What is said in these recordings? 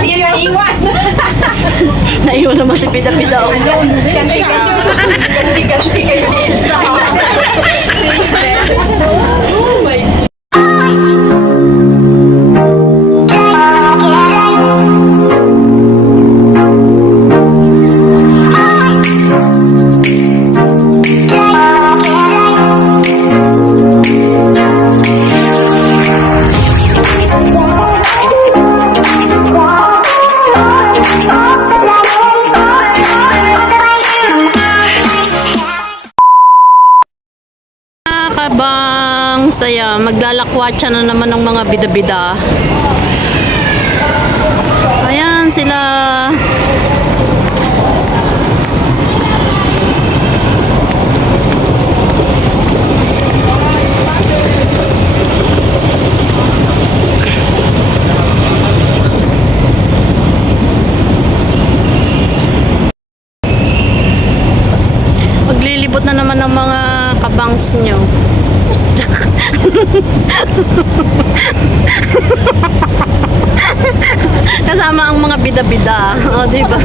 Naiwan. Naiwan naman si Pida-Pida. Ganti-ganti kayo Elsa. Oh my God. Kabang saya, maglalakwatsa na naman ng mga bida-bida. Ayan sila. Maglilibot na naman ng mga kabangs nyo. Kasama ang mga bida-bida. O, diba?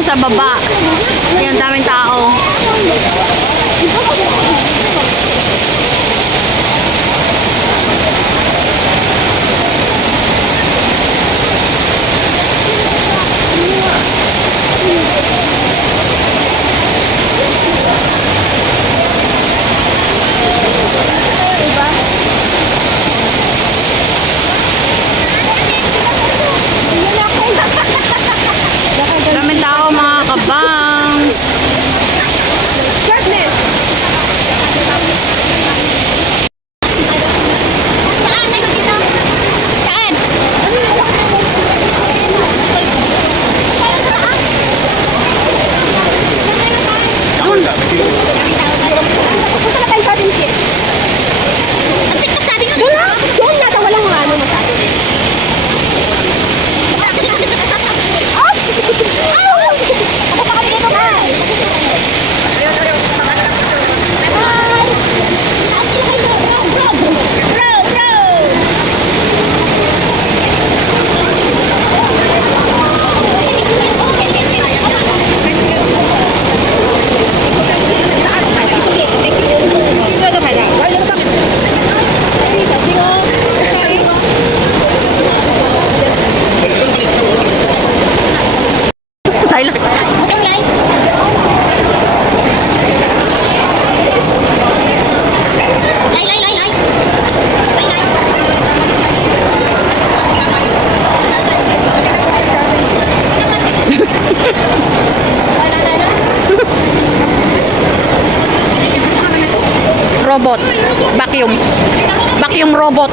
Sa baba. Yan, daming tao. Daming tao mga kabangs. Robot. Vacuum. Vacuum robot.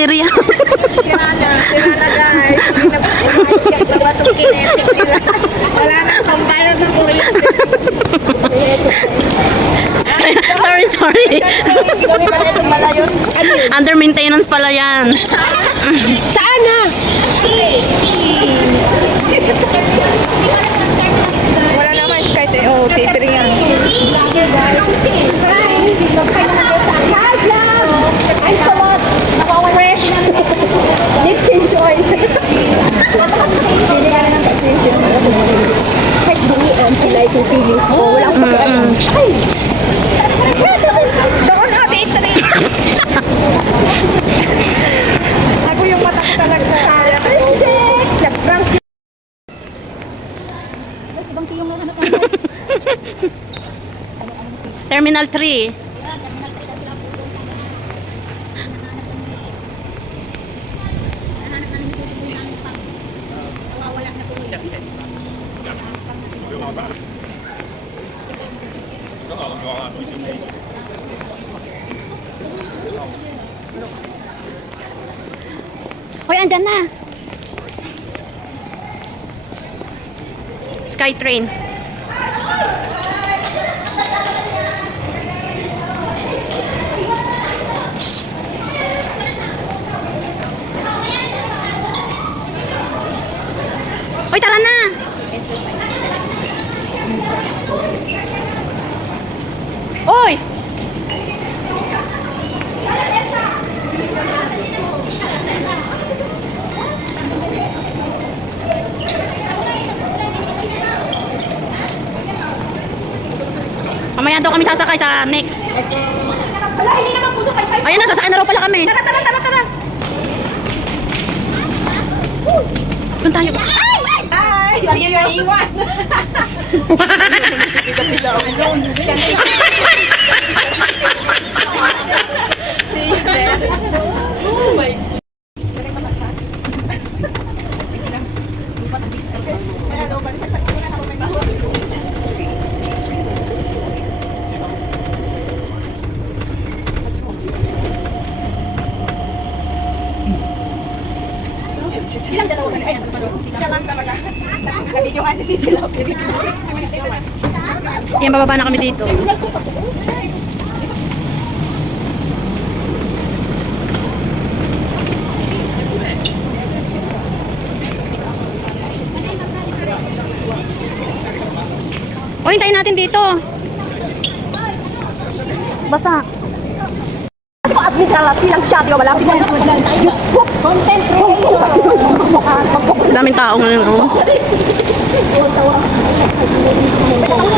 baterya. Sira na guys. Hindi na iyak na ba itong kinetic nila? Wala na pambayad ng kuryente. sorry. Hindi ko rin pala itong malayon. Ano yun? Under maintenance pala yan. Saan na? Wala naman Skype eh. Oh, catering yan. Ay, salot! Fresh! Need change oil. Pili ka na ng change oil. Kahit buwian, pilay kong feelings ko. Wala akong pakialam. Ay! Doon ate, ito na yun. Ako yung mata ko talaga sa saya. Let's check! Nag-prank yun. Terminal 3. Hoy, andyan na. Skytrain. Hoy, tara na. Hoy. Mamaya daw kami sasakay sa next. Wala, hindi naman puno kay Ayun na, sasakay na raw pala kami. Tara. Doon tayo. Ay! Sige yung iwan. Oh my God. Bilang dalawa ka na. Ayan, siya lang talaga. Nabidyohan si Silaw. Yan, bababa na kami dito. O, hintayin natin dito. Basa. Administralati lang siya, di ba? Malapit na. Diyos ko, content Daming tao ngayon, oh.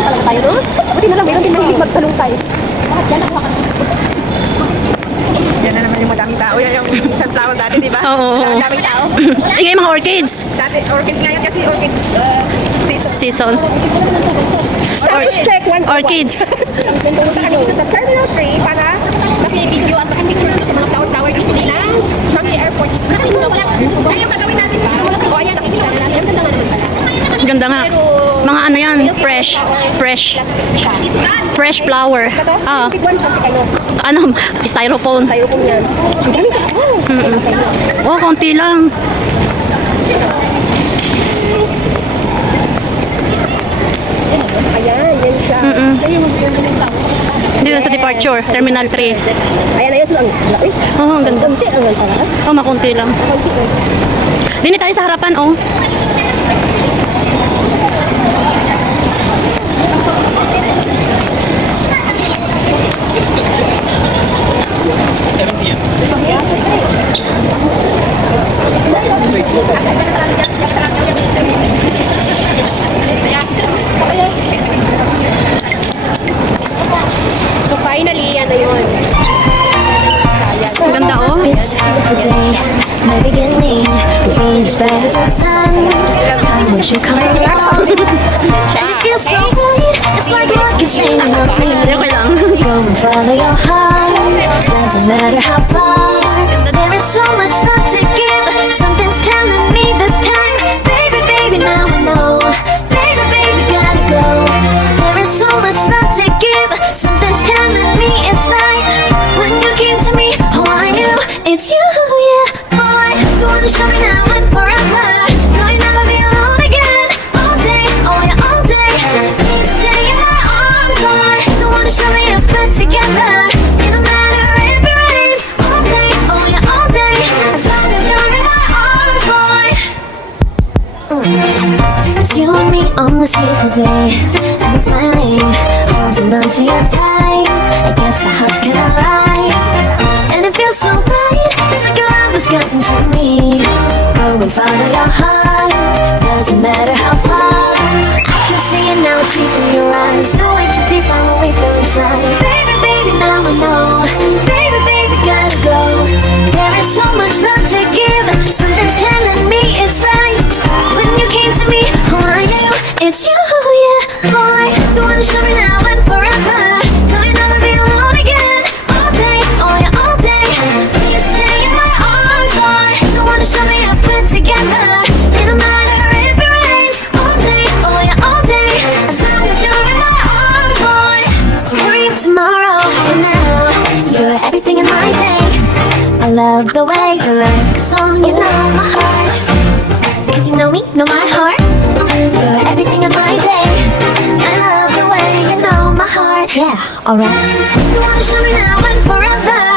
talaga tayo, no? Buti na lang, meron din mahilig magtalungkay. Bakit yan? Yan na naman yung madaming tao. Yan yung sunflower dati, di ba? Oo. Madaming tao. Ay, ngayon mga orchids. Dati, orchids ngayon kasi orchids Season. Status check 101. Orchids. Pumunta kami dito sa Terminal 3 para maki-video at maki-picture sa mga tower gusto nila maki-airport. Kasi kaya magawin natin dito. O ayan, nakikita na natin. Ang ganda nga naman pala. Ang ganda nga. Mga ano yan, fresh flower. Ah, Big one, plastic ano. ano, styrofoam. Tayo po yan. Ang dami ka. Oh, konti lang. Ayan, yan siya. Dito sa departure, Terminal 3. Ayan na yun. So, ang laki. Oh, ang ganda. Kunti ang ganda. Oh, makunti lang. Kunti lang. Dini tayo sa harapan, oh. So finally, yan na yun. Ang ganda, oh. It's a beautiful day, my beginning. The world's bright as the sun. Come, won't you come along? And it feels so right. It's like luck is raining on me. Okay lang. Go and follow your heart. Doesn't matter how far. There is so much love to give. Something's telling me this time, baby, baby, now I know. Baby, baby, gotta go. There is so much love to give. Something's telling me it's right. When you came to me, oh, I knew it's you, yeah. wanna show me now and forever. No, you'll never be alone again. All day, oh yeah, all day. Please stay in my arms, boy. Don't wanna show me if we're together. It don't matter if it rains. All day, oh yeah, all day. As long as you're in my arms, boy. It's you and me on this beautiful day. And I'm smiling, holding on to your tight. I guess our hearts can align. And it feels so right. It's like love has gotten to me. Go and follow your heart. Doesn't matter how far. I can see it now, it's deep in your eyes. No way too deep, I'm awake there inside. Baby, baby, now I know. Baby, baby, gotta go. There is so much love to give. Something's telling me it's right. When you came to me, oh I knew it's you, yeah, boy. The one to show me now and forever. No, you'll never be alone again. All day, oh yeah, all day. Please stay in my arms, boy. The one to show me if we're together. It don't matter if it rains. All day, oh yeah, all day. As long as you're in my arms, boy. Don't worry tomorrow and now. You're everything in my day. I love the way you like a song, you know my heart. Cause you know me, know my heart. You're everything in my day. I love the way you know my heart. Yeah, alright. You wanna show me now and forever.